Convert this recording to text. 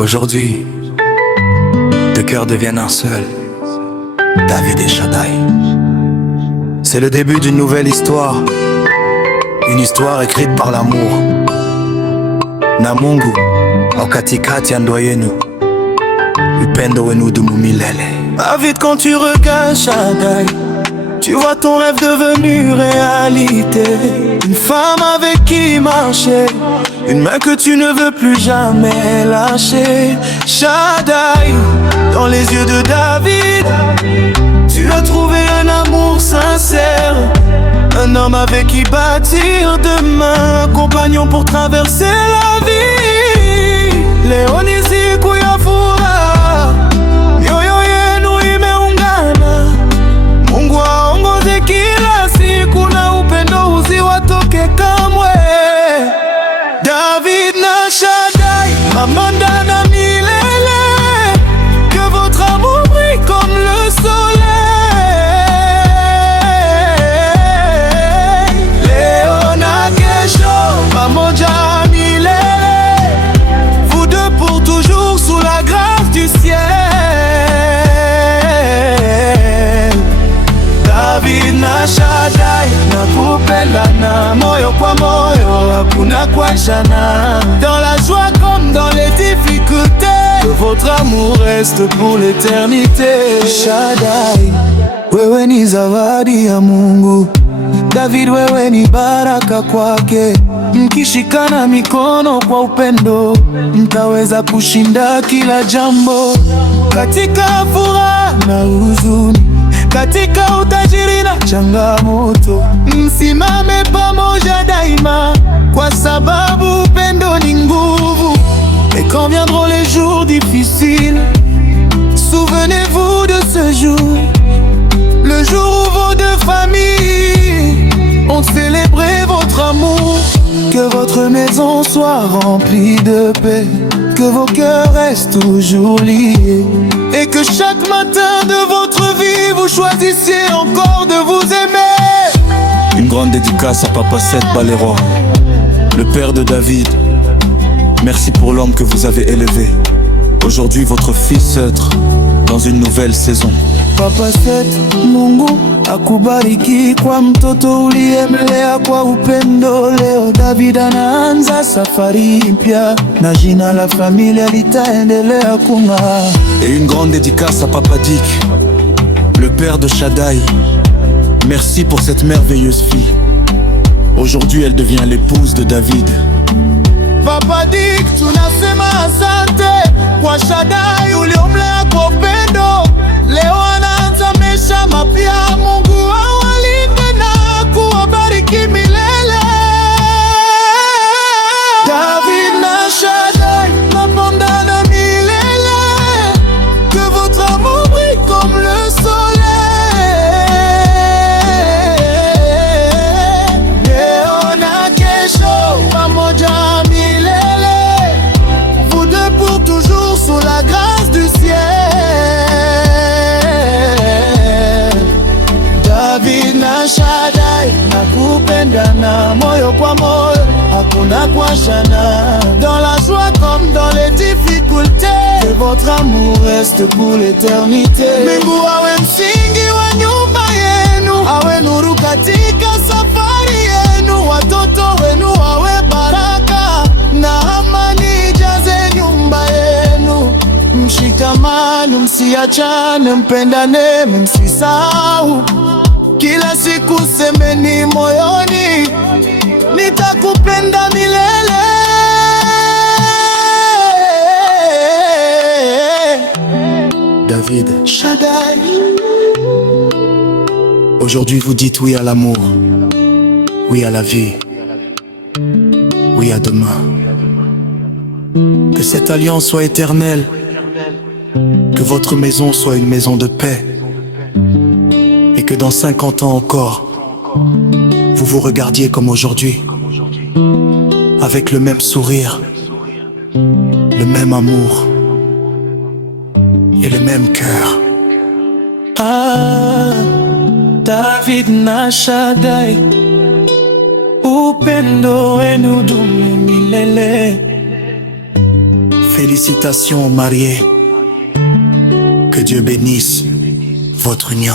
Aujourd'hui, deux cœurs deviennent un seul, David et Shaddai. C'est le début d'une nouvelle histoire, une histoire écrite par l'amour. Na Mungu au katikati ya ndoa yenu, upendo wenu hudumu milele. David, quand tu regardes Shaddai, tu vois ton rêve devenu réalité. Une femme avec qui marcher, une main que tu ne veux plus jamais lâcher. Shaddai, dans les yeux de David, tu as trouvé un amour sincère, un homme avec qui bâtir demain, un compagnon pour traverser la vie. Leonisi kuyafura, mioyo yenu imeungana. Mungu aongoze kila siku na upendo usiwatoke kamwe. David na Shaddai, Amanda na milele, que votre amour brille comme le soleil. Leo na kesho pamoja milele, vous deux pour toujours sous la grâce du ciel. David na Shaddai, nakupenda na moyo kwa moyo, hakuna kuachana. Dans la joie comme dans les difficultés, que votre amour reste pour l'éternité. Shaddai, wewe ni zawadi ya Mungu. David, wewe ni baraka kwake. Mkishikana mikono kwa upendo, mtaweza kushinda kila jambo. Katika furaha na huzuni, katika utajiri na changamoto, msimame pamoja daima, kwa sababu upendo ni nguvu. Et quand viendront les jours difficiles, souvenez-vous de ce jour, le jour où vos deux familles ont célébré votre amour. Que votre maison soit remplie de paix, que vos cœurs restent toujours liés, et que chaque matin de votre vie vous choisissiez encore de vous aimer. Une grande dédicace à Papa Seth Balero, le père de David. Merci pour l'homme que vous avez élevé. Aujourd'hui votre fils être dans une nouvelle saison. Papa Seth, Mungu akubariki kwa mtoto uliyemlea kwa upendo. Leo David anaanza safari mpya, na jina la familia litaendelea kung'aa. Et une grande dédicace à Papa Dick, le père de Shaddai. Merci pour cette merveilleuse fille. Aujourd'hui elle devient l'épouse de David. Papa Dick, tunasema asante kwa Shaddai uliomlea kwa upendo. Leo anaanza maisha mapya. Mungu awalinde na kuwabariki milele. David na Shaddai, Amanda na milele, que votre amour brille comme le soleil. Leo na kesho pamoja milele, vous deux pour toujours sous la grâce du ciel. David na Shaddai, nakupenda na moyo kwa moyo, hakuna kuachana. Dans la joie comme dans les difficultés, que votre amour reste pour l'éternité. Mungu awe msingi wa nyumba yenu, awe nuru katika safari yenu. Watoto wenu wawe baraka, na amani ijaze nyumba yenu. Mshikamano, msiachane, mpendane, msisahau. Kila siku semeni moyoni, nitakupenda milele. David, Shaddai. Aujourd'hui vous dites oui à l'amour, oui à la vie, oui à demain. Que cette alliance soit éternelle, que votre maison soit une maison de paix, et que dans 50 ans encore, vous vous regardiez comme aujourd'hui, avec le même sourire, le même amour et le même cœur. Ah, David na Shaddai, upendo wenu dumu milele. Félicitations aux mariés. Que Dieu bénisse votre union.